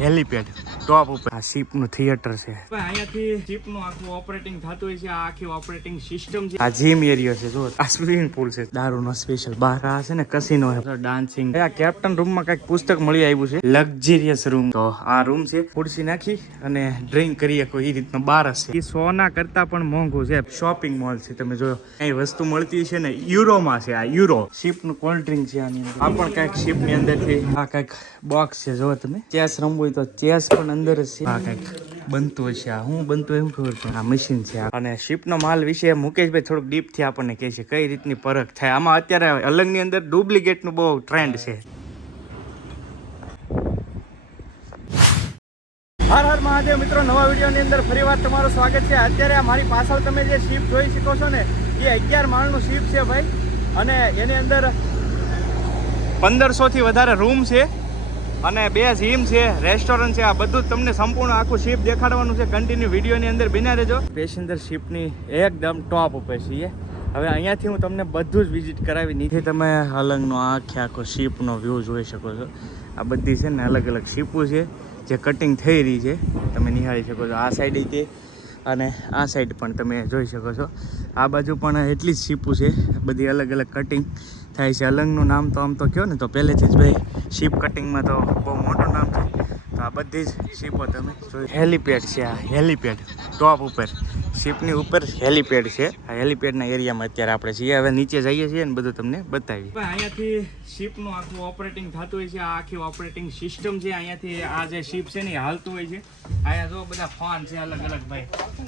Helipad ટોપ ઉપર આ ship નું થિયેટર છે. અહીંયાથી શિપ નું આખું ઓપરેટિંગ થતું હોય છે. આ આખી ઓપરેટિંગ સિસ્ટમ છે. આ જીમ એરિયો છે. જો આ સ્વિમિંગ પૂલ છે, દારૂનો સ્પેશિયલ. બહાર આ છે ને કસીનો છે, ડાન્સિંગ. આ કેપ્ટન રૂમ માં કઈક પુસ્તક મળી આવ્યું છે, લક્ઝરિયસ રૂમ. તો આ રૂમ છે, ખુરશી નાખી અને ડ્રિંક કરી શકો એ રીતનો બાર હશે. એ સોના કરતા પણ મોંઘું છે. શોપિંગ મોલ છે. તમે જો અહીં વસ્તુ મળતી છે ને યુરોમાં છે. આ યુરો શિપ નું કોલ્ડ ડ્રિંક છે. આની અંદર આ પણ કઈક શિપ ની અંદર થી આ કઈક બોક્સ છે. જો તમે ચેસ રમવું હોય તો ચેસ પણ અંદર જ છે. આ કઈક બનતું હશે. આ હું બનતું એમ ખબર છે. આ મશીન છે. અને શિપ નો માલ વિશે મુકેશભાઈ થોડુંક ડીપ થી આપણને કહે છે કઈ રીતની પરખ થાય આમાં. અત્યારે અલંગ ની અંદર ડુપ્લિકેટ નું બહુ ટ્રેન્ડ છે. હર હર મહાદેવ મિત્રો, નવા વિડીયોની અંદર ફરી વાર તમારું સ્વાગત છે. અત્યારે મારી પાછળ તમે જે શિપ જોઈ શકો છો ને એ 11 માળનું શિપ છે ભાઈ. અને એની અંદર 1500 થી વધારે રૂમ છે અને 2 જીમ છે, રેસ્ટોરન્ટ છે. આ બધું તમને સંપૂર્ણ આખું શિપ દેખાડવાનું છે. કન્ટિન્યુ વિડીયોની અંદર બિના રહેજો. પેસેન્જર શિપની એકદમ ટોપ ઉપર છીએ. હવે અહીંયાથી હું તમને બધું જ વિઝિટ કરાવી. નીચે તમે અલંગનો આખો શિપનો વ્યૂ જોઈ શકો છો. આ બધી છે ને અલગ અલગ શિપો છે જે કટિંગ થઈ રહી છે, તમે નિહાળી શકો છો. આ સાઈડ તે અને આ સાઈડ પણ તમે જોઈ શકો છો. આ બાજુ પણ એટલી જ શિપો છે, બધી અલગ અલગ કટિંગ થાય છે. અલંગનું નામ તો આમ તો કહો ને તો પહેલેથી જ ભાઈ શિપ કટિંગમાં તો બહુ મોટું નામ છે. તો આ બધી જ શિપો તમે જોઈ. હેલીપેડ છે. આ હેલીપેડ ટોપ ઉપર શિપની ઉપર હેલીપેડ છે. આ હેલીપેડના એરિયામાં અત્યારે આપણે છીએ. હવે નીચે જઈએ છીએ ને બધું તમને બતાવી. અહીંયાથી શિપનું આખું ઓપરેટિંગ થતું હોય છે. આ આખી ઓપરેટિંગ સિસ્ટમ છે. અહીંયાથી આ જે શિપ છે ને એ હાલતું હોય છે. અહીંયા જો બધા ફોન છે અલગ અલગ ભાઈ,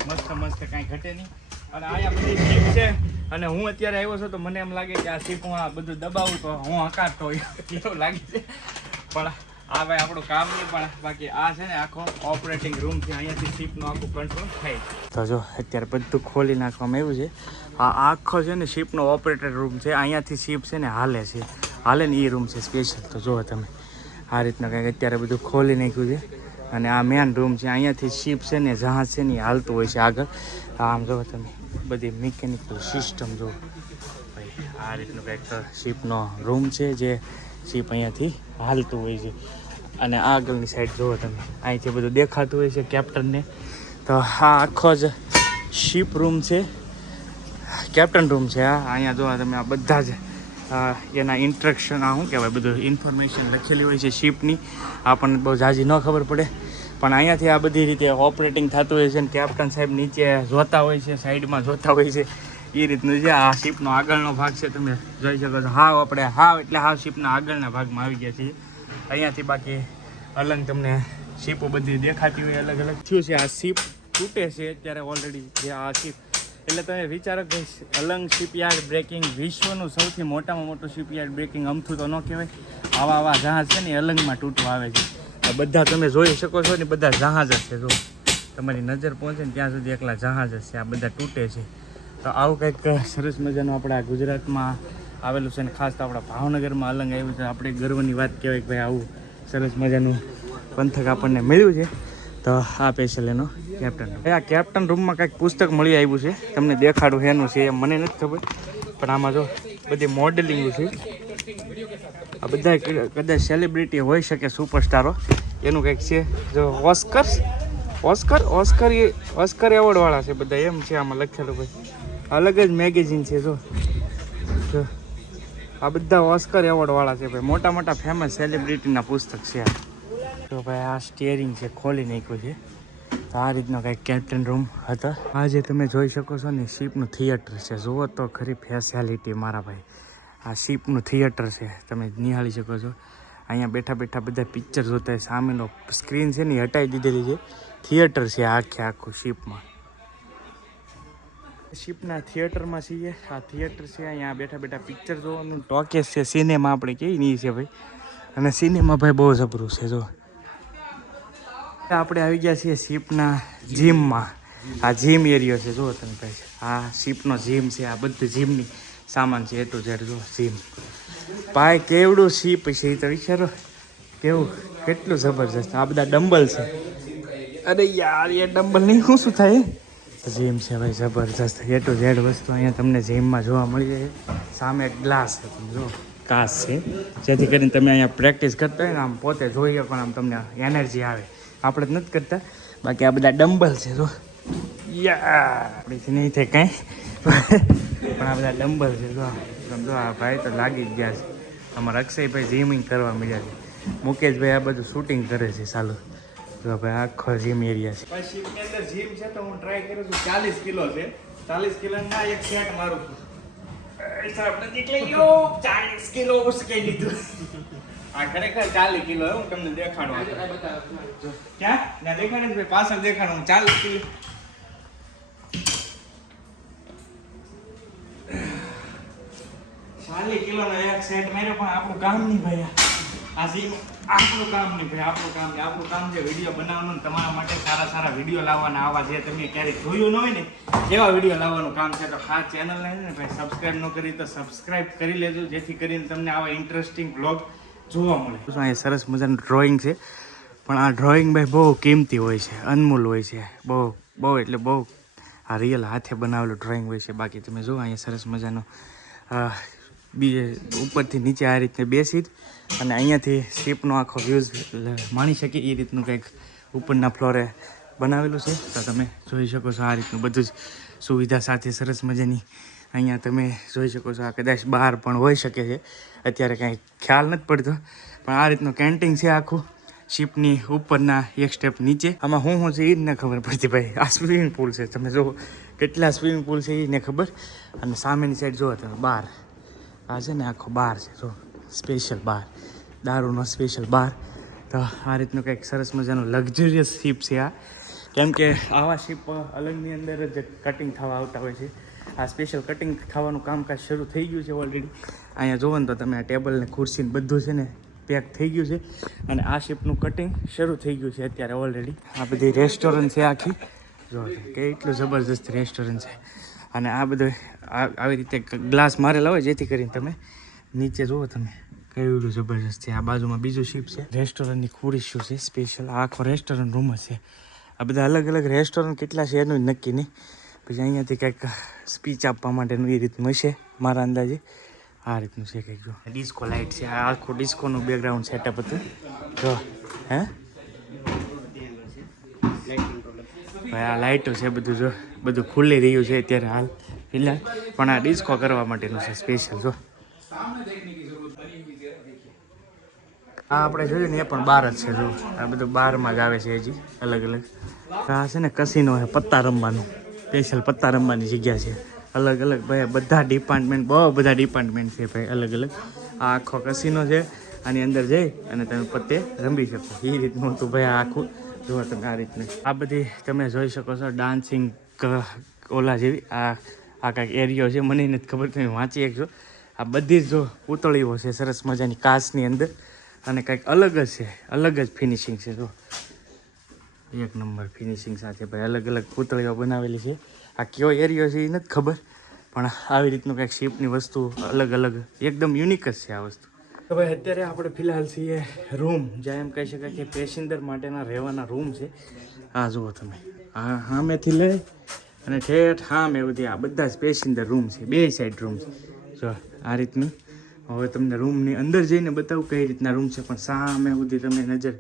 મસ્ત મસ્ત, કાંઈ ઘટે નહીં. અને અહીંયા બધી શિપ છે. અને હું અત્યારે આવ્યો છું તો મને એમ લાગે કે આ શિપ હું આ બધું દબાવું તો હું હકાતો હોય એવું લાગે છે. પણ આ ભાઈ આપણું કામ નહીં. પણ બાકી આ છે ને આખો ઓપરેટિંગ રૂમ છે. અહીંયાથી શિપનું આખું કંટ્રોલ થાય. તો જો અત્યારે બધું ખોલી નાખવામાં આવ્યું છે. આ આખો છે ને શિપનો ઓપરેટર રૂમ છે. અહીંયાથી શિપ છે ને હાલે ને એ રૂમ છે સ્પેશિયલ. તો જો તમે આ રીતના કંઈક અત્યારે બધું ખોલી નાખ્યું છે. અને આ મેન રૂમ છે. અહીંયાથી શિપ છે ને જહાજ છે ને એ હાલતું હોય છે આગળ. આમ જો તમે બધી મિકેનિકલ સિસ્ટમ જો ભાઈ. આ રીતનું કંઈક શિપનો રૂમ છે જે શિપ અહીંયાથી હાલતું હોય છે. અને આગળની સાઈડ જુઓ તમે, અહીંથી બધું દેખાતું હોય છે કેપ્ટનને. તો આ આખો જ શિપ રૂમ છે, કેપ્ટન રૂમ છે. અહીંયા જોવા તમે આ બધા જ એના ઇન્સ્ટ્રક્શન, આ શું કહેવાય, બધું ઇન્ફોર્મેશન લખેલી હોય છે શિપની. આપણને બહુ ઝાઝી ન ખબર પડે પણ અહીંયાથી આ બધી રીતે ઓપરેટિંગ થતું હોય છે. અને કેપ્ટન સાહેબ નીચે જોતા હોય છે, સાઈડમાં જોતા હોય છે. એ રીતનું છે. આ શિપનો આગળનો ભાગ છે, તમે જોઈ શકો છો. આપણે એટલે શિપના આગળના ભાગમાં આવી ગયા છીએ. અહીંયાથી બાકી અલંગ તમને શિપો બધી દેખાતી હોય અલગ અલગ થયું છે. આ શિપ તૂટે છે અત્યારે ઓલરેડી જે આ શિપ. એટલે તમે વિચારો કે અલંગ શિપયાર્ડ બ્રેકિંગ વિશ્વનું સૌથી મોટામાં મોટું શિપયાર્ડ બ્રેકિંગ અમથું તો ન કહેવાય. આવા જહાજ છે ને અલંગમાં તૂટવા આવે છે. આ બધા તમે જોઈ શકો છો ને, બધા જહાજ જ છે. જો તમારી નજર પહોંચે ને ત્યાં સુધી એકલા જહાજ જ છે. આ બધા તૂટે છે. તો આવું કંઈક સરસ મજાનું આપણા ગુજરાતમાં આવેલું છે. ને ખાસ તો આપણા ભાવનગરમાં અલંગ આવ્યું છે. આપણે ગર્વની વાત કહેવાય કે ભાઈ આવું સરસ મજાનું પંથક આપણને મળ્યું છે. તો આ સ્પેશિયલ એનો કેપ્ટન. આ કેપ્ટન રૂમમાં કંઈક પુસ્તક મળી આવ્યું છે, તમને દેખાડું એનું છે. એમ મને નથી ખબર પણ આમાં જો બધી મોડેલિંગ છે. આ બધા કદાચ સેલિબ્રિટી હોઈ શકે, સુપરસ્ટારો. એનું કંઈક છે. જો ઓસ્કર એવોર્ડવાળા છે બધા, એમ છે આમાં લખેલું ભાઈ. અલગ જ મેગેઝિન છે. જો આ બધા ઓસ્કર એવોર્ડવાળા છે ભાઈ. મોટા મોટા ફેમસ સેલિબ્રિટીના પુસ્તક છે. તો ભાઈ આ સ્ટીયરિંગ છે, ખોલી નાખ્યું છે. તો આ રીતનો કંઈક કેપ્ટન રૂમ હતો. આ જે તમે જોઈ શકો છો ને શિપનું થિયેટર છે. જુઓ તો ખરી ફેસિલિટી મારા ભાઈ. આ શિપનું થિયેટર છે, તમે નિહાળી શકો છો. અહીંયા બેઠા બેઠા બધા પિક્ચર જોતા હોય. સામેનો સ્ક્રીન છે ને એ હટાવી દીધેલી છે. થિયેટર છે આખું શિપમાં. શિપના થિયેટરમાં છીએ. આ થિયેટર છે, અહીંયા બેઠા બેઠા પિક્ચર જોવાનું. ટોકેસ છે, સિનેમા આપણે કહીએ નહીં છે ભાઈ. અને સિનેમા ભાઈ બહુ જબરું છે. જો આપણે આવી ગયા છીએ શિપના જીમમાં. આ જીમ એરિયો છે. જુઓ તમે ભાઈ, આ શિપનો જીમ છે. આ બધું જીમની સામાન છે, A to Z. જો જીમ ભાઈ કેવડું શિપ છે એ તો વિચારો, કેવું કેટલું જબરજસ્ત. આ બધા ડમ્બલ છે. અરે યાર એ ડમ્બલ નહીં શું થાય. જીમ છે ભાઈ જબરજસ્ત. A to Z વસ્તુ અહીંયા તમને જીમમાં જોવા મળી જાય. સામે એક ગ્લાસ છે, તમે જો કાચ છે, જેથી કરીને તમે અહીંયા પ્રેક્ટિસ કરતા હોય ને આમ પોતે જોઈ શકો આમ તમને એનર્જી આવે. આપણે જ નથી કરતા, બાકી આ બધા ડમ્બલ છે જો આપણીથી નહીં થાય કાંઈ, પણ આ બધા ડમ્બલ છે જો. સમજો આ ભાઈ તો લાગી જ ગયા છે. અમારા અક્ષયભાઈ જીમિંગ કરવા મળ્યા છે. મુકેશભાઈ આ બધું શૂટિંગ કરે છે ચાલુ. જો ભાઈ આખો જીમ એરિયા છે. ભાઈ શિપની અંદર જીમ છે તો હું ટ્રાય કરું છું. 40 કિલો છે, 40 કિલોના એક સેટ મારું છું. આપણે નીકળી ગયો 40 કિલો ઉસકી લીધું. આ ખરેખર 40 કિલો હું તમને દેખાડું. ક્યાં ના દેખાડે ભાઈ, પાછળ દેખાડું 40 કિલો. 40 કિલોનો એક સેટ માર્યો, પણ આપણું કામ નહીં ભાઈ. આ જીમ આપણું કામ નહીં ભાઈ, આપણું કામ છે વિડીયો બનાવવાનું, તમારા માટે સારા વિડીયો લાવવાના. આવા જે તમે ક્યારેક જોયું ન હોય ને એવા વિડીયો લાવવાનું કામ છે. તો ખાસ ચેનલને ને ભાઈ સબસ્ક્રાઈબ ન કરી તો સબસ્ક્રાઈબ કરી લેજો, જેથી કરીને તમને આવા ઇન્ટરેસ્ટિંગ બ્લોગ જોવા મળે. અહીંયા સરસ મજાનું ડ્રોઈંગ છે, પણ આ ડ્રોઈંગ ભાઈ બહુ કિંમતી હોય છે, અનમોલ હોય છે. બહુ એટલે બહુ આ રિયલ હાથે બનાવેલું ડ્રોઈંગ હોય છે. બાકી તમે જુઓ અહીંયા સરસ મજાનો ઉપરથી નીચે આ રીતે બેસી અને અહીંયાથી શિપનો આખો વ્યૂઝ માણી શકીએ એ રીતનું કંઈક ઉપરના ફ્લોરે બનાવેલું છે. તો તમે જોઈ શકો છો આ રીતનું બધું જ સુવિધા સાથે સરસ મજાની અહીંયા તમે જોઈ શકો છો. આ કદાચ બહાર પણ હોઈ શકે છે, અત્યારે કાંઈ ખ્યાલ નથી પડતો, પણ આ રીતનું કેન્ટીન છે આખું શિપની ઉપરના એક સ્ટેપ નીચે. આમાં હું છે એ જ ને ખબર પડતી ભાઈ. આ સ્વિમિંગ પુલ છે, તમે જુઓ કેટલા સ્વિમિંગ પુલ છે એ ને ખબર. અને સામેની સાઈડ જુઓ તમે બાર, આ છે ને આખો બાર છે જો, સ્પેશિયલ બાર, દારૂનો સ્પેશિયલ બાર. તો આ રીતનું કંઈક સરસ મજાનું લક્ઝરિયસ શિપ છે આ. કેમ કે આવા શિપ અલગની અંદર જ કટિંગ થવા આવતા હોય છે. આ સ્પેશિયલ કટિંગ થવાનું કામકાજ શરૂ થઈ ગયું છે ઓલરેડી. અહીંયા જુઓ ને તો તમે આ ટેબલ ને ખુરશી ને બધું છે ને પેક થઈ ગયું છે, અને આ શિપનું કટિંગ શરૂ થઈ ગયું છે અત્યારે ઓલરેડી. આ બધી રેસ્ટોરન્ટ છે આખી, જો કેટલું જબરજસ્ત રેસ્ટોરન્ટ છે. અને આ બધું આવી રીતે ગ્લાસ મારેલા હોય, જેથી કરીને તમે નીચે જુઓ તમે કેવું જબરજસ્ત છે. આ બાજુમાં બીજું શિપ છે, રેસ્ટોરન્ટની ખુરશીઓ છે સ્પેશિયલ. આ આખો રેસ્ટોરન્ટ રૂમ છે. આ બધા અલગ રેસ્ટોરન્ટ કેટલા છે એનું નક્કી નહીં. પછી અહીંયાથી કંઈક સ્પીચ આપવા માટેનું એ રીતનું હશે મારા અંદાજે. આ રીતનું છે કંઈક જો. ડિસ્કો લાઇટ છે, આ આખું ડિસ્કોનું બેકગ્રાઉન્ડ સેટઅપ હતું જો. હે ભાઈ આ લાઇટો છે બધું જો, બધું ખુલ્લી રહ્યું છે અત્યારે હાલ ફિલહાલ, પણ આ ડિસ્કો કરવા માટેનું છે સ્પેશિયલ જો. આ આપણે જોયું ને એ પણ બાર જ છે જો. આ બધું બારમાં જ આવે છે હજી અલગ. આ છે ને કસીનો છે, પત્તા રમવાનું સ્પેશિયલ, પત્તા રમવાની જગ્યા છે અલગ ભાઈ. બધા ડિપાર્ટમેન્ટ, બહુ બધા ડિપાર્ટમેન્ટ છે ભાઈ અલગ. આ આખો કસીનો છે, આની અંદર જઈ અને તમે પત્તે રમી શકો એ રીતનું હતું ભાઈ આ આખું. જુઓ તમે આ રીતનું આ બધી તમે જોઈ શકો છો ડાન્સિંગ ઓલા જેવી. આ કાંઈક એરિયો છે, મને નથી ખબર, તમે વાંચી શકશો. આ બધી જ જો પૂતળીઓ છે સરસ મજાની કાચની અંદર, અને કંઈક અલગ જ ફિનિશિંગ છે જો. એક નંબર ફિનિશિંગ સાથે ભાઈ અલગ પૂતળીઓ બનાવેલી છે. આ કયો એરિયો છે એ નથી ખબર, પણ આવી રીતનું કંઈક શિપની વસ્તુ અલગ એકદમ યુનિક જ છે આ વસ્તુ. તો ભાઈ અત્યારે આપણે ફિલહાલ છીએ રૂમ, જ્યાં એમ કહી શકાય કે પેસેન્જર માટેના રહેવાના રૂમ છે. આ જુઓ તમે, આ સામેથી લઈ અને ઠેઠ સામે સુધી આ બધા જ પેસેન્જર રૂમ છે, બે સાઈડ રૂમ છે જો આ રીતનું. હવે તમને રૂમની અંદર જઈને બતાવું કઈ રીતના રૂમ છે, પણ સામે સુધી તમે નજર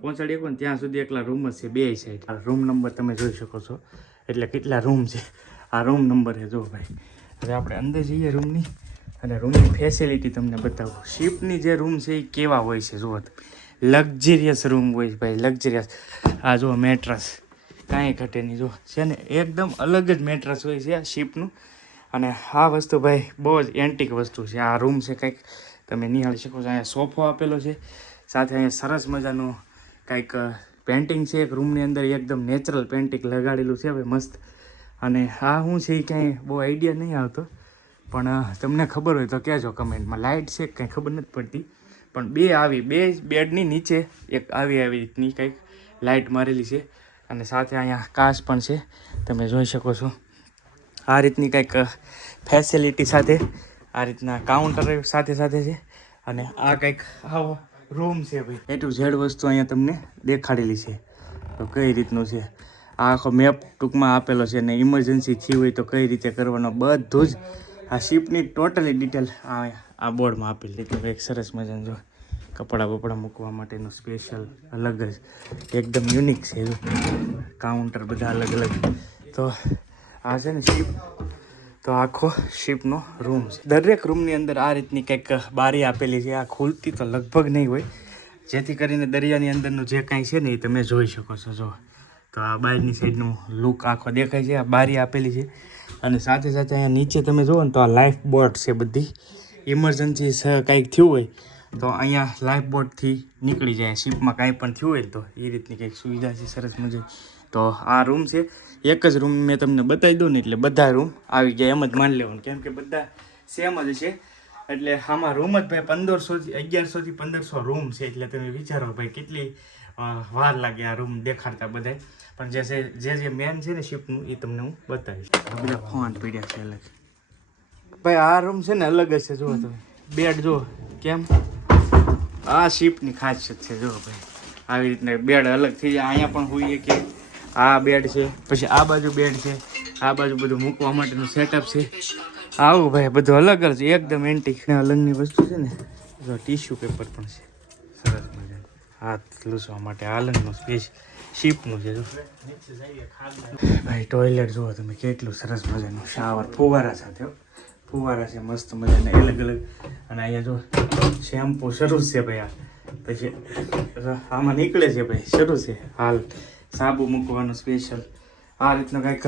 પહોંચાડી શકો ને ત્યાં સુધી એકલા રૂમ જ છે બે સાઈડ. આ રૂમ નંબર તમે જોઈ શકો છો, એટલે કેટલા રૂમ છે. આ રૂમ નંબર છે જો ભાઈ. હવે આપણે અંદર જઈએ રૂમની, અને રૂમની ફેસિલિટી તમને બતાવું. શિપની જે રૂમ છે એ કેવા હોય છે જુઓ તમે, લક્ઝરિયસ રૂમ હોય ભાઈ, લક્ઝરિયસ. આ જુઓ મેટ્રસ કાંઈ ઘટે નહીં જો, છે ને એકદમ અલગ જ મેટ્રસ હોય છે આ શિપનું. અને આ વસ્તુ ભાઈ બહુ જ એન્ટિક વસ્તુ છે. આ રૂમ છે કંઈક તમે નિહાળી શકો છો. અહીંયા સોફો આપેલો છે, સાથે અહીંયા સરસ મજાનું કંઈક પેન્ટિંગ છે એક રૂમની અંદર, એકદમ નેચરલ પેન્ટિંગ લગાડેલું છે ભાઈ મસ્ત. અને આ શું છે એ કાંઈ બહુ આઈડિયા નહીં આવતો, પણ તમને ખબર હોય તો કહેજો કમેન્ટમાં. લાઇટ છે કંઈ ખબર નથી પડતી, પણ બે બેડની નીચે એક આવી રીતની કંઈક લાઇટ મારેલી છે. અને સાથે અહીંયા કાચ પણ છે, તમે જોઈ શકો છો. આ રીતની કંઈક ફેસિલિટી સાથે આ રીતના કાઉન્ટર સાથે છે. અને આ કંઈક આવો રૂમ છે ભાઈ. એ ટુ ઝેડ વસ્તુ અહીંયા તમને દેખાડેલી છે તો કઈ રીતનું છે. આ આખો મેપ ટૂંકમાં આપેલો છે, અને ઇમરજન્સી થઈ હોય તો કઈ રીતે કરવાનો બધું જ આ શિપની ટોટલી ડિટેલ આ બોર્ડમાં આપેલી એટલે એક સરસ મજાનું જો કપડાં બપડા મૂકવા માટેનું સ્પેશિયલ અલગ જ એકદમ યુનિક છે એવું કાઉન્ટર બધા અલગ અલગ. તો આ છે ને શિપ, તો આખો શિપનો રૂમ છે. દરેક રૂમની અંદર આ રીતની કંઈક બારી આપેલી છે. આ ખુલતી તો લગભગ નહીં હોય, જેથી કરીને દરિયાની અંદરનું જે કાંઈ છે ને એ તમે જોઈ શકો છો. જો તો આ બહારની સાઈડનું લુક આખો દેખાય છે. આ બારી આપેલી છે અને સાથે સાથે અહીંયા નીચે તમે જુઓ ને તો આ લાઈફ બોટ છે. બધી ઇમરજન્સી કાંઈક થયું હોય તો અહીંયા લાઈફ બોટથી નીકળી જાય. શિપમાં કાંઈ પણ થયું હોય તો એ રીતની કંઈક સુવિધા છે સરસ મજા. તો આ રૂમ છે, એક જ રૂમ મેં તમને બતાવી દઉં ને એટલે બધા રૂમ આવી ગયા એમ જ માની લેવાનું, કેમ કે બધા સેમ જ છે. એટલે આમાં રૂમ જ ભાઈ 1100 થી 1500 રૂમ છે. એટલે તમે વિચારો ભાઈ કેટલી વાર લાગે આ રૂમ દેખાડતા બધાય. પણ જે મેન છે ને શિપનું એ તમને હું બતાવીશ. બધા ફોન પીડ્યા છે અલગ. ભાઈ આ રૂમ છે ને અલગ જ છે. જુઓ તમે બેડ જુઓ કેમ, આ શિપની ખાસિયત છે. જુઓ ભાઈ આવી રીતના બેડ અલગ થઈ જાય. અહીંયા પણ હોઈએ કે આ બેડ છે, પછી આ બાજુ બેડ છે, આ બાજુ બધું મૂકવા માટેનું સેટઅપ છે. આવું ભાઈ બધું અલગ જ એકદમ એન્ટિક અલગની વસ્તુ છે ને. જો ટીશ્યુ પેપર પણ છે સરસ મજાનું હાથ લૂસવા માટે. આલંગનું સ્પેસ શિપનું છે. જો ભાઈ ટોયલેટ જુઓ તમે કેટલું સરસ મજાનું, શાવર ફુવારા સાથે, ફુવારા છે મસ્ત મજાના અલગ અલગ. અને અહીંયા જો શેમ્પુ શરૂ છે ભાઈ. આ પછી આમાં નીકળે છે ભાઈ શરૂ છે હાલ સાબુ મૂકવાનું સ્પેશિયલ આ રીતનું કંઈક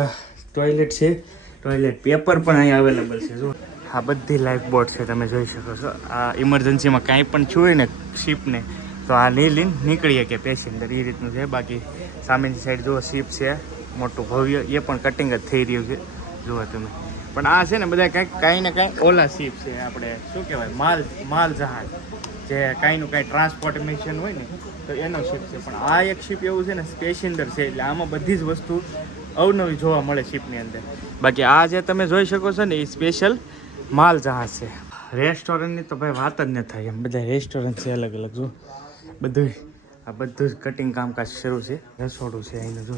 ટોયલેટ છે. ટોયલેટ પેપર પણ અહીંયા અવેલેબલ છે. જો આ બધી લાઈફ બોટ છે તમે જોઈ શકો છો. આ ઇમરજન્સીમાં કાંઈ પણ થયું હોય ને શિપને તો આ લઈને નીકળી શકે પેસેન્જર એ રીતનું છે. બાકી સામેની સાઈડ જુઓ શિપ છે મોટું ભવ્ય, એ પણ કટિંગ જ થઈ રહ્યું છે જુઓ તમે. પણ આ છે ને બધા કાંઈ ને કાંઈ ઓલા શિપ છે, આપણે શું કહેવાય માલ જહાજ, જે કાંઈનું કાંઈ ટ્રાન્સપોર્ટેશન હોય ને તો એનો શિપ છે. પણ આ એક શિપ એવું છે ને પેસેન્જર છે, એટલે આમાં બધી જ વસ્તુ અવનવી જોવા મળે શિપની અંદર. બાકી આ જે તમે જોઈ શકો છો ને એ સ્પેશિયલ માલ જહાજ છે. રેસ્ટોરન્ટની તો ભાઈ વાત જ ન થાય એમ. બધા રેસ્ટોરન્ટ છે અલગ અલગ. જો બધું આ બધું જ કટિંગ કામકાજ શરૂ છે. રસોડું છે અહીંનું. જો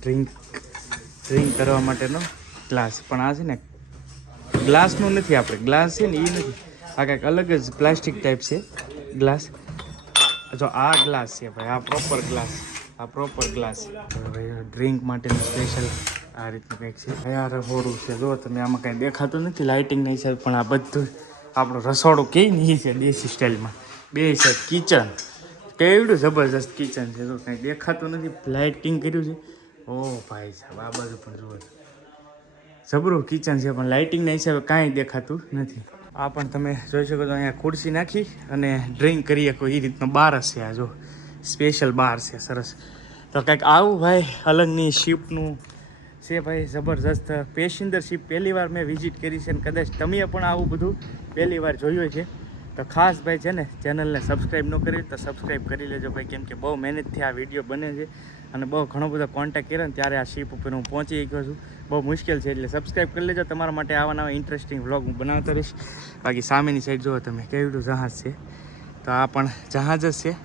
ડ્રિંક કરવા માટેનો ગ્લાસ, પણ આ છે ને ગ્લાસનું નથી, આપણે ગ્લાસ છે ને એ નથી, આ કંઈક અલગ જ પ્લાસ્ટિક ટાઈપ છે ગ્લાસ. જો આ ગ્લાસ છે ભાઈ, આ પ્રોપર ગ્લાસ, આ પ્રોપર ગ્લાસ ભાઈ ડ્રિંક માટેનું સ્પેશિયલ આ રીતનું કંઈક છે. યાર રસોડું છે. જો તમે આમાં કાંઈ દેખાતું નથી લાઇટિંગના હિસાબે, પણ આ બધું આપણું રસોડું કેવી નહીં છે દેશી સ્ટાઇલમાં. બે છે કિચન, કેવડું જબરજસ્ત કિચન છે. જો કાંઈ દેખાતું નથી, લાઇટિંગ કર્યું છે. ઓ ભાઈ સાહેબ આ બાજુ પણ જુઓ જબરું કિચન છે, પણ લાઇટિંગના હિસાબે કાંઈ દેખાતું નથી. આ પણ તમે જોઈ શકો છો અહીંયા ખુરશી નાખી અને ડ્રિંક કરી શકો એ રીતનો બાર છે. આ જો સ્પેશિયલ બાર છે સરસ. તો કંઈક આવું ભાઈ અલગની શિપનું છે ભાઈ જબરજસ્ત. પેસેન્જર શિપ પહેલી વાર મેં વિઝિટ કરી છે અને કદાચ તમે પણ આવું બધું પહેલી વાર જોયું છે તો ખાસ ભાઈ છે ને ચેનલને સબસ્ક્રાઈબ ન કરી તો સબસ્ક્રાઈબ કરી લેજો ભાઈ, કેમ કે બહુ મહેનતથી આ વિડીયો બને છે અને બહુ ઘણો બધો કોન્ટેક્ટ કર્યો ને ત્યારે આ શિપ ઉપર હું પહોંચી ગયો છું. બહુ મુશ્કેલ છે, એટલે સબસ્ક્રાઈબ કરી લેજો. તમારા માટે આવા નવા ઇન્ટરેસ્ટિંગ વ્લોગ હું બનાવતો રહીશ. બાકી સામેની સાઈડ જુઓ તમે કેવડું જહાજ છે. તો આ પણ જહાજ જ છે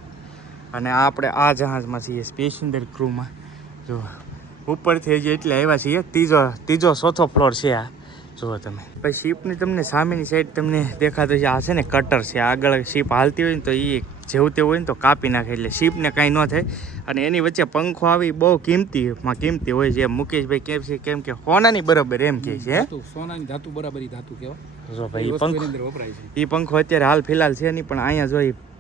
અને આપણે આ જહાજમાં છીએ પેસેન્જર ક્રૂમાં. જો ઉપરથી હજી એટલે આવ્યા છીએ, ત્રીજો ચોથો ફ્લોર છે આ જુઓ તમે. પછી શિપની તમને સામેની સાઈડ તમને દેખાતું છે આ છે ને કટર છે. આગળ શિપ હાલતી હોય ને તો એ જેવું તેવું હોય ને તો કાપી નાખે, એટલે શિપને કાંઈ ન થાય. અને એની વચ્ચે પંખો આવી બહુ કિંમતી હોય છે. મુકેશભાઈ કેમ છે, કેમ કે સોનાની બરાબર એમ કહે છે. સોનાની ધાતુ બરાબર ધાતુ કહેવાય. જો ભાઈ એ પંખો અત્યારે હાલ ફિલહાલ છે નહીં, પણ અહીંયા જો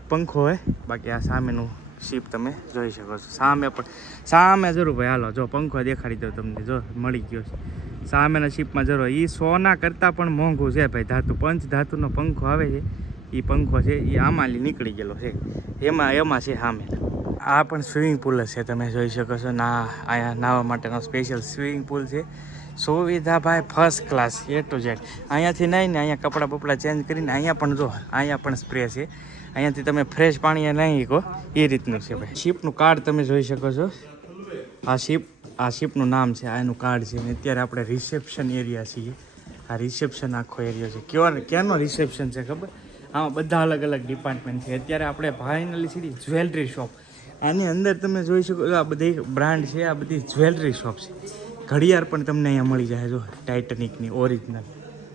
પંખો હોય. બાકી આ સામેનું શિપ તમે જોઈ શકો છો. સામે જરૂર ભાઈ હાલો જો પંખો દેખાડી દો તમને. જો મળી ગયો છે સામેના શિપમાં જરૂર. એ સોના કરતાં પણ મોંઘું છે ભાઈ ધાતુ. પંચ ધાતુનો પંખો આવે છે એ પંખો છે એ આમાં નીકળી ગયેલો છે, એમાં છે સામે. આ પણ સ્વિમિંગ પુલ જ છે તમે જોઈ શકો છો. અહીંયા નાહવા માટેનો સ્પેશિયલ સ્વિમિંગ પુલ છે. સુવિધા ભાઈ first class A to Z. અહીંયાથી નહીં ને અહીંયા કપડાં બપડા ચેન્જ કરીને અહીંયા પણ જો અહીંયા પણ સ્પ્રે છે. અહીંયાથી તમે ફ્રેશ પાણી નહીં શકો એ રીતનું છે ભાઈ. શિપનું કાર્ડ તમે જોઈ શકો છો. આ શિપનું નામ છે, આ એનું કાર્ડ છે. અને અત્યારે આપણે રિસેપ્શન એરિયા છીએ. આ રિસેપ્શન આખો એરિયો છે. ક્યાંનો રિસેપ્શન છે ખબર? આમાં બધા અલગ અલગ ડિપાર્ટમેન્ટ છે. અત્યારે આપણે ફાઇનલી સીધી જ્વેલરી શોપ. આની અંદર તમે જોઈ શકો છો આ બધી બ્રાન્ડ છે, આ બધી જ્વેલરી શોપ છે. ઘડિયાળ પણ તમને અહીંયા મળી જાય જો ટાઇટેનિકની ઓરિજિનલ.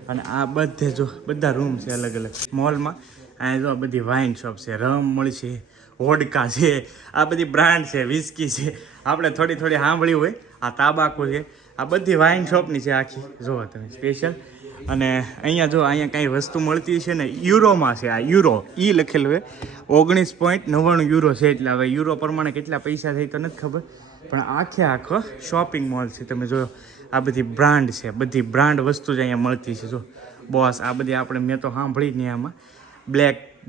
અને આ બધે જો બધા રૂમ છે અલગ અલગ મોલમાં. અહીંયા જો આ બધી વાઇન શોપ છે, રમ મળશે, વોડકા છે, આ બધી બ્રાન્ડ છે, વિસ્કી છે, આપણે થોડી થોડી સાંભળ્યું હોય. આ તાબાકુ છે, આ બધી વાઇન શોપની છે આખી, જુઓ તમે સ્પેશિયલ. અને અહીંયા જો અહીંયા કાંઈ વસ્તુ મળતી છે ને યુરોમાં છે, આ યુરો ઈ લખેલું હોય, 19.99 યુરો છે. એટલે હવે યુરો પ્રમાણે કેટલા પૈસા થાય તો નથી ખબર, પણ આખો શોપિંગ મોલ છે. તમે જો આ બધી બ્રાન્ડ છે, બધી બ્રાન્ડ વસ્તુ જ અહીંયા મળતી છે. જો બોસ, આ બધી આપણે મેં તો સાંભળી જ નહીં આમાં,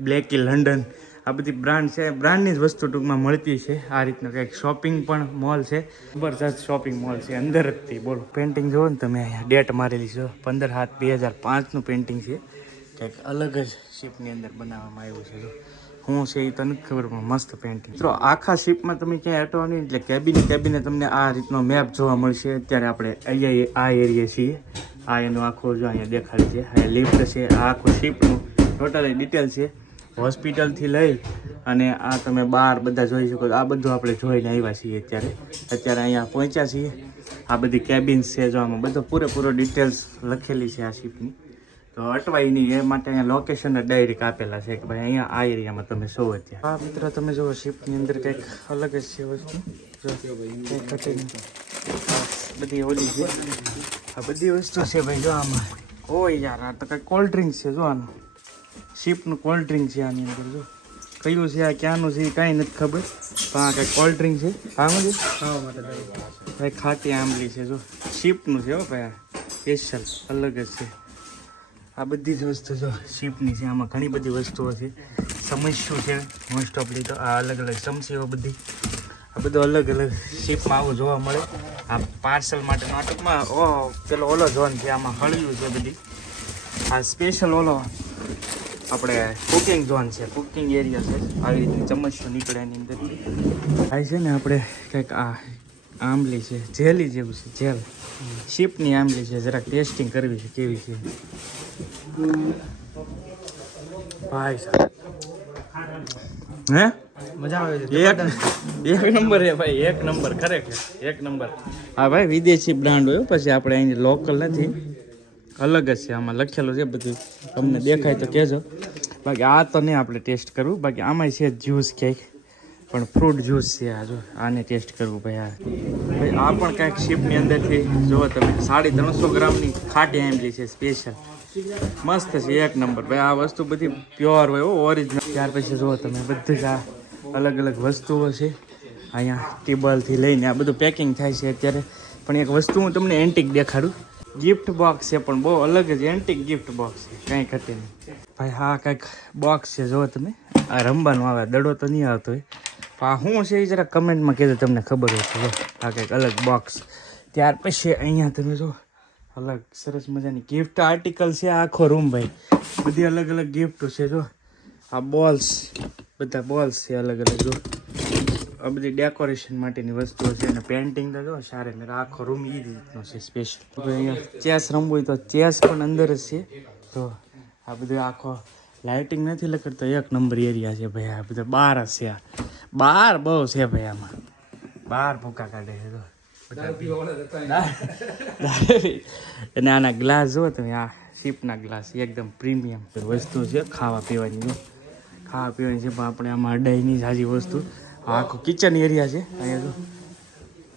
બ્લેકી લંડન, આ બધી બ્રાન્ડ છે, બ્રાન્ડની જ વસ્તુ ટૂંકમાં મળતી છે. આ રીતનો કંઈક શોપિંગ પણ મોલ છે, જબરજસ્ત શોપિંગ મોલ છે અંદર જ તે. બોલો, પેન્ટિંગ જુઓ ને તમે, અહીંયા ડેટ મારેલી છે, 15/7/2005નું પેન્ટિંગ છે. કંઈક અલગ જ શિપની અંદર બનાવવામાં આવ્યું છે. જો શું છે એ તો નથી ખબર, પણ મસ્ત પેન્ટિંગ. મિત્રો આખા શિપમાં તમે ક્યાંય હટો નહીં, એટલે કેબિને તમને આ રીતનો મેપ જોવા મળશે. અત્યારે આપણે અહીંયા આ એરિયા છીએ, આ એનું આખું જો અહીંયા દેખાડે છે, અહીંયા લિફ્ટ છે, આ આખું શિપનું ટોટલી ડિટેલ છે. હોસ્પિટલથી લઈ અને આ તમે બહાર બધા જોઈ શકો, આ બધું આપણે જોઈને આવ્યા છીએ. અત્યારે અહીંયા પહોંચ્યા છીએ. આ બધી કેબિન્સ છે, જો આમાં બધો પૂરેપૂરો ડિટેલ્સ લખેલી છે આ શિપની, તો અટવાય નહીં એ માટે અહીંયા લોકેશન ડાયરેક્ટ આપેલા છે કે ભાઈ અહીંયા આ એરિયામાં તમે સો. અત્યારે હા મિત્ર, તમે જુઓ શિપની અંદર કંઈક અલગ જ છે વસ્તુ, બધી ઓલી છે, આ બધી વસ્તુ છે ભાઈ. જો આમાં ઓય યાર, આ તો કંઈક કોલ્ડ ડ્રિંક છે. જો આનું શિપનું કોલ્ડ ડ્રિંક છે આની અંદર. જો કયું છે આ, ક્યાંનું છે એ કાંઈ નથી ખબર, પણ આ કંઈક કોલ્ડ ડ્રિંક છે. હા મજે ભાઈ, ખાટી આંબલી છે. જો શિપનું છે હો ભાઈ, આ સ્પેશિયલ અલગ જ છે. આ બધી જ વસ્તુ જો શિપની છે, આમાં ઘણી બધી વસ્તુઓ છે. સમસ્યું છે મોસ્ટ ઓફલી તો, આ અલગ અલગ ચમચીઓ બધી, આ બધું અલગ અલગ શિપમાં આવું જોવા મળે. આ પાર્સલ માટે નાટકમાં પેલો ઓલો ઝોન છે, આમાં હળિયું છે બધી. આ સ્પેશિયલ ઓલો આપણે કુકિંગ ઝોન છે, કુકિંગ એરિયા છે. આવી રીતે ચમચીઓ નીકળે એની અંદર. આ છે ને આપણે કંઈક આ આંબલી છે, જેલી જેવું છે, જેલ શિપની આંબલી છે. જરાક ટેસ્ટિંગ કરવી છે કેવી છે ભાઈ સાહેબ. હે મજા આવે છે, એક નંબર હે ભાઈ, એક નંબર, ખરેખર એક નંબર. હા ભાઈ, વિદેશી બ્રાન્ડ હોય, પછી આપણે અહીં લોકલ નથી, અલગ જ છે. આમાં લખેલું છે બધું, તમને દેખાય તો કહેજો. બાકી આ તો નહીં આપણે ટેસ્ટ કરવું, બાકી આમાં છે જ્યુસ ક્યાંક, પણ ફ્રૂટ જ્યુસ છે. આ જો આને ટેસ્ટ કરવું ભાઈ. આ પણ કાંઈક શિપની અંદરથી જુઓ તમે, 350 ગ્રામની ખાટી આંબલી છે, સ્પેશિયલ મસ્ત છે, એક નંબર ભાઈ. આ વસ્તુ બધી પ્યોર હોય, ઓરિજિનલ. ત્યાર પછી જુઓ તમે બધું જ આ અલગ અલગ વસ્તુઓ છે. અહીંયા ટેબલથી લઈને આ બધું પેકિંગ થાય છે અત્યારે. પણ એક વસ્તુ હું તમને એન્ટિક દેખાડું, ગિફ્ટ બોક્સ છે, પણ બહુ અલગ જ એન્ટિક ગિફ્ટ બોક્સ છે, કંઈ ઘટે નહીં ભાઈ. હા કંઈક બોક્સ છે, જુઓ તમે, આ રમવાનું આવે, દડો તો નહીં આવતો હોય, પણ આ શું છે એ જરા કમેન્ટમાં કહેજો, તમને ખબર હોય તો. આ કંઈક અલગ બોક્સ. ત્યાર પછી અહીંયા તમે જો અલગ સરસ મજાની ગિફ્ટ આર્ટિકલ છે. આખો રૂમ ભાઈ, બધી અલગ અલગ ગિફ્ટ છે. જો આ બોલ્સ, બધા બોલ્સ છે અલગ અલગ. જો આ બધી ડેકોરેશન માટેની વસ્તુઓ છે, અને પેઇન્ટિંગ તો જો સારે મેરા આખો રૂમ એ રીતનો છે સ્પેશિયલ. અહીંયા ચેસ રમવું હોય તો ચેસ પણ અંદર જ છે. તો આ બધું આખો લાઇટિંગ નથી લખડતો, એક નંબર એરિયા છે ભાઈ. આ બધા બહાર જ છે, બહાર બહુ છે ભાઈ, આમાં બહાર ભૂકા કાઢે છે. તો અને આના ગ્લાસ જુઓ તમે, આ શિપના ગ્લાસ એકદમ પ્રીમિયમ વસ્તુ છે. ખાવા પીવાની જો ખાવા પીવાની છે, પણ આપણે આમાં અડાઈની સાજી વસ્તુ. આખો કિચન એરિયા છે અહીંયા. જો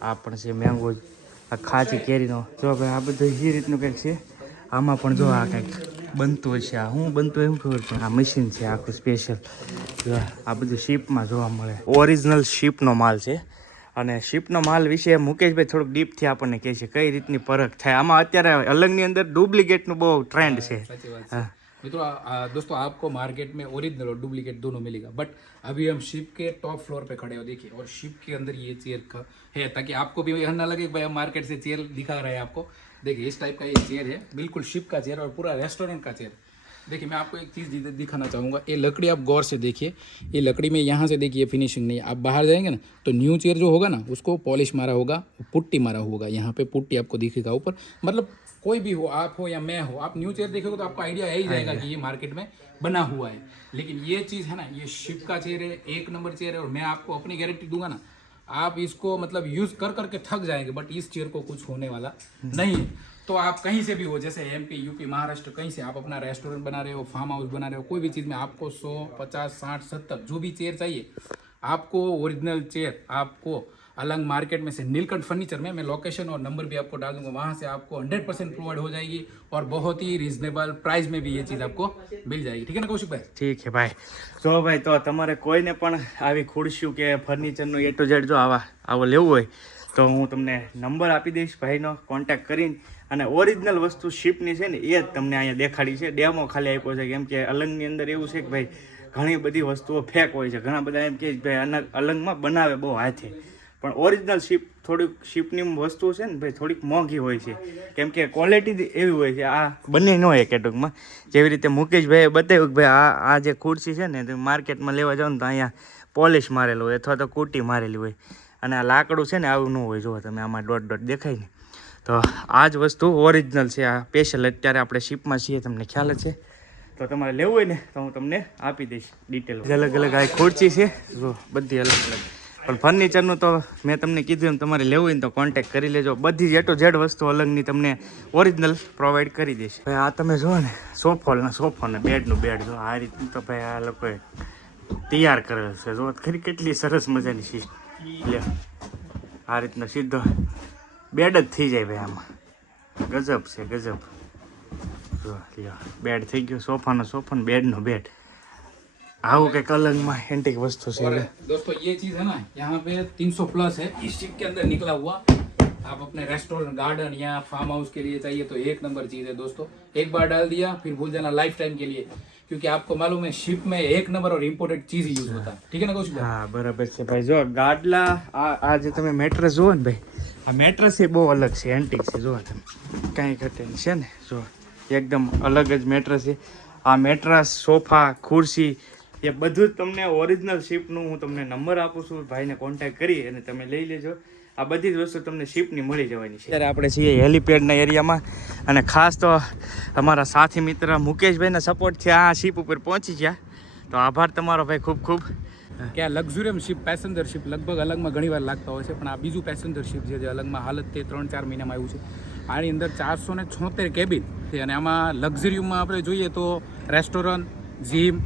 આ પણ છે મેંગો, આ ખાચી કેરીનો. જો ભાઈ આ બધું એ રીતનું કંઈક છે. આમાં પણ જો આ કંઈક બનતું હશે, આ શું બનતું એમ ખબર, પણ આ મશીન છે આખું સ્પેશિયલ. જો આ બધું શિપમાં જોવા મળે, ઓરિજિનલ શિપનો માલ છે. અને શિપનો માલ વિશે મુકેશભાઈ થોડુંક ડીપથી આપણને કહે છે કઈ રીતની પરખ થાય આમાં. અત્યારે અલગની અંદર ડુપ્લિકેટનું બહુ ટ્રેન્ડ છે. हाँ मित्रों दोस्तों आपको मार्केट में ओरिजिनल और डुप्लीकेट दोनों मिलेगा, बट अभी हम शिप के टॉप फ्लोर पे खड़े हो देखिए, और शिप के अंदर ये चेयर का है, ताकि आपको भी यह ना लगे भाई हम मार्केट से चेयर दिखा रहे हैं आपको. देखिए इस टाइप का ये चेयर है, बिल्कुल शिप का चेयर और पूरा रेस्टोरेंट का चेयर. देखिए मैं आपको एक चीज़ दिखाना चाहूँगा. ये लकड़ी आप गौर से देखिए, ये लकड़ी में यहाँ से देखिए फिनिशिंग नहीं है. आप बाहर जाएंगे ना तो न्यू चेयर जो होगा ना उसको पॉलिश मारा होगा, पुट्टी मारा होगा, यहाँ पे पुट्टी आपको दिखेगा ऊपर. मतलब कोई भी हो, आप हो या मैं हो, आप न्यू चेयर देखोगे तो आपको आइडिया यही रहेगा कि ये मार्केट में बना हुआ है. लेकिन ये चीज़ है ना, ये शिप का चेयर है, एक नंबर चेयर है. और मैं आपको अपनी गारंटी दूंगा ना, आप इसको मतलब यूज कर करके थक जाएंगे, बट इस चेयर को कुछ होने वाला नहीं है। तो आप कहीं से भी हो, जैसे MP, UP, महाराष्ट्र, कहीं से आप अपना रेस्टोरेंट बना रहे हो, फार्म हाउस बना रहे हो, कोई भी चीज़ में आपको 100, 50, 60, 70 जो भी चेयर चाहिए, आपको ओरिजिनल चेयर आपको अलंग मार्केट में से नीलकंठ फर्नीचर में, मैं लोकेशन और नंबर भी आपको डाल दूंगा, वहाँ से आपको 100% प्रोवाइड हो जाएगी और बहुत ही रीजनेबल प्राइस में भी ये चीज़ आपको मिल जाएगी। ठीक है ना कौशिक भाई? ઠીક છે ભાઈ. જો ભાઈ, તો તમારે કોઈને પણ આવી ખુરશીઓ કે ફર્નિચરનું A to Z જો આવો લેવું હોય તો હું તમને નંબર આપી દઈશ ભાઈનો, કોન્ટેક્ટ કરીને. અને ઓરિજિનલ વસ્તુ શિપની છે ને એ જ તમને અહીંયા દેખાડી છે, ડેમો ખાલી આપ્યો છે. કેમ કે અલંગની અંદર એવું છે કે ભાઈ ઘણી બધી વસ્તુઓ ફેક હોય છે. ઘણા બધા એમ કે ભાઈ અલંગમાં બનાવે બહુ હાથે, પણ ઓરિજિનલ શિપ થોડીક શિપની વસ્તુ છે ને ભાઈ થોડીક મોંઘી હોય છે. કેમ કે ક્વોલિટી એવી હોય છે, આ બંને ન હોય કે ટૂંકમાં. જેવી રીતે મુકેશભાઈએ બતાવ્યું કે ભાઈ આ જે ખુરશી છે ને, તમે માર્કેટમાં લેવા જાઓ ને તો અહીંયા પોલિશ મારેલું હોય અથવા તો કૂટી મારેલી હોય, અને આ લાકડું છે ને આવું ન હોય. જો તમે આમાં ડોટ ડોટ દેખાય ને, તો આ જ વસ્તુ ઓરિજિનલ છે. આ સ્પેશિયલ અત્યારે આપણે શિપમાં છીએ, તમને ખ્યાલ જ છે. તો તમારે લેવું હોય ને તો હું તમને આપી દઈશ ડિટેલ. અલગ અલગ આ ખુરશી છે જો, બધી અલગ અલગ. પણ ફર્નિચરનું તો મેં તમને કીધું એમ તમારે લેવું હોય ને તો કોન્ટેક્ટ કરી લેજો. બધી જ A to Z વસ્તુ અલગની તમને ઓરિજિનલ પ્રોવાઈડ કરી દઈશ. ભાઈ આ તમે જુઓ ને, સોફો ને બેડનું બેડ જો આ રીતનું તો ભાઈ આ લોકોએ તૈયાર કરેલ છે. જો ખરી કેટલી સરસ મજાની સિસ્ટમ. લે આ રીતનો સીધો બેડ જ થઈ જાય ભાઈ આમાં. ગજબ છે ગજબ. જો લ્યો બેડ થઈ ગયો, સોફો ને બેડનો બેડ. આવું કંઈક અલગમાં એન્ટિક વસ્તુ છે. दोस्तों ये चीज है ना, यहाँ पे 300 प्लस है इस शिप के अंदर निकला हुआ। आप अपने रेस्टोरेंट, गार्डन या फार्म हाउस के लिए चाहिए तो एक नंबर चीज है दोस्तों। एक बार डाल दिया फिर भूल जाना लाइफ टाइम के लिए, क्योंकि आपको मालूम है शिप में एक नंबर और इम्पोर्टेंट चीज ही यूज होता है। ठीक है ना कौशिक? હા બરાબર છે ભાઈ. જો ગાડલા આ જે તમે મેટ્રેસ જુઓ ને ભાઈ, આ મેટ્રેસ એ બહુ અલગ છે, એન્ટિક છે. જો તમે કાંઈ ઘટે છે ને, જો એકદમ અલગ જ મેટ્રેસ છે. આ મેટ્રેસ, સોફા, ખુરશી એ બધું જ તમને ઓરિજિનલ શિપનું હું તમને નંબર આપું છું. ભાઈને કોન્ટેક્ટ કરી અને તમે લઈ લેજો. આ બધી જ વસ્તુ તમને શિપની મળી જવાની છે. અત્યારે આપણે છીએ હેલીપેડના એરિયામાં, અને ખાસ તો અમારા સાથી મિત્ર મુકેશભાઈના સપોર્ટથી આ શિપ ઉપર પહોંચી ગયા. તો આભાર તમારો ભાઈ, ખૂબ ખૂબ. કે આ લક્ઝુરિયમ શિપ, પેસેન્જર શિપ લગભગ અલંગમાં ઘણી વાર લાગતા હોય છે, પણ આ બીજું પેસેન્જર શિપ છે જે અલંગમાં હાલત તે 3-4 મહિનામાં આવ્યું છે. આની અંદર 476 કેબિન છે, અને આમાં લક્ઝરિયમમાં આપણે જોઈએ તો રેસ્ટોરન્ટ, જીમ,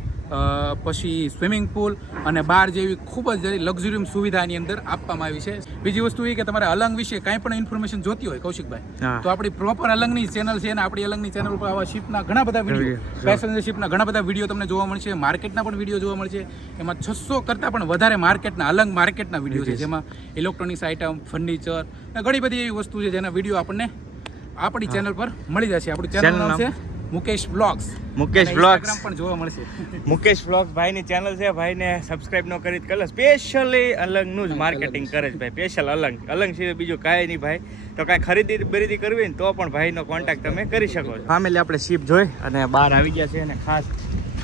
પછી સ્વિમિંગ પુલ અને બાર જેવી ખૂબ જ લક્ઝુરિયમ સુવિધા આની અંદર આપવામાં આવી છે. બીજી વસ્તુ એ કે તમારે અલંગ વિશે કાંઈ પણ ઇન્ફોર્મેશન જોતી હોય કૌશિકભાઈ, તો આપણી પ્રોપર અલંગની ચેનલ છે, અને આપણી અલંગની ચેનલ ઉપર આવા શિપના ઘણા બધા વિડીયો, પેસેન્જર શિપના ઘણા બધા વિડીયો તમને જોવા મળશે. માર્કેટના પણ વિડીયો જોવા મળશે. એમાં 600 કરતાં પણ વધારે માર્કેટના, અલંગ માર્કેટના વિડીયો છે, જેમાં ઇલેક્ટ્રોનિક્સ આઇટમ, ફર્નિચર અને ઘણી બધી એવી વસ્તુ છે જેના વિડીયો આપણને આપણી ચેનલ પર મળી જશે. આપણી ચેનલ નામ છે મુકેશ વ્લોગ્સ. મુકેશ વ્લોગ્સ પણ જોવા મળશે. મુકેશ વ્લોગ્સ ભાઈની ચેનલ છે. ભાઈને સબસ્ક્રાઇબ ન કરી કરે, સ્પેશિયલી અલંગનું જ માર્કેટિંગ કરે છે ભાઈ. સ્પેશિયલ અલંગ સિવાય બીજું કાંઈ નહીં ભાઈ. તો કાંઈ ખરીદી બરીદી કરવી હોય ને તો પણ ભાઈનો કોન્ટેક્ટ તમે કરી શકો છો. ફેમિલી આપણે શિપ જોઈ અને બહાર આવી ગયા છે, અને ખાસ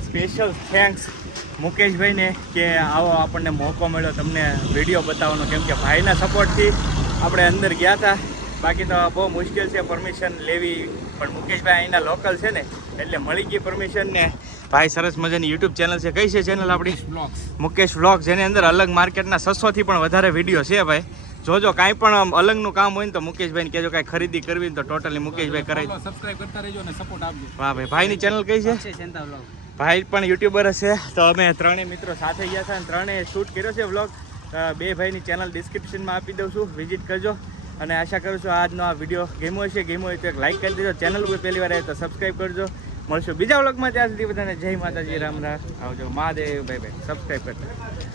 સ્પેશિયલ થેન્ક્સ મુકેશભાઈને કે આવો આપણને મોકો મળ્યો તમને વિડીયો બતાવવાનો. કેમ કે ભાઈના સપોર્ટથી આપણે અંદર ગયા હતા. બાકી તો બહુ મુશ્કેલ છે પરમિશન લેવી, પણ મુકેશભાઈ અહીંના લોકલ છે ને એટલે મળી ગઈ પરમિશન. ને ભાઈ સરસ મજાની યુટ્યુબ ચેનલ છે. કઈ છે ચેનલ આપણી? મુકેશ વ્લોગ્સ, જેની અંદર અલગ માર્કેટના 600 થી પણ વધારે વિડીયો છે ભાઈ. જોજો કાંઈ પણ અલગનું કામ હોય ને તો મુકેશભાઈને કહેજો. કાંઈ ખરીદી કરવી ને તો ટોટલી મુકેશભાઈ કરાવી. સબસ્ક્રાઇબ કરતા રહેજો અને સપોર્ટ આપજો. વાહ ભાઈ. ભાઈની ચેનલ કઈ છે? ભાઈ પણ યુટ્યુબર હશે. તો અમે ત્રણેય મિત્રો સાથે ગયા હતા અને ત્રણેય શૂટ કર્યો છે વ્લોગ. બે ભાઈની ચેનલ ડિસ્ક્રિપ્શનમાં આપી દઉં છું, વિઝિટ કરજો. અને આશા કરું છું આજનો આ વિડીયો ગમ્યો હોય તો એક લાઈક કરી દેજો. ચેનલ ઉપર પહેલી વાર આવે તો સબસ્ક્રાઈબ કરજો. મળશું બીજા વ્લોગમાં. ત્યાં સુધી બધાને જય માતાજી, રામ રામ, આવજો, મહાદેવ, ભાઈ સબસ્ક્રાઈબ કરજો.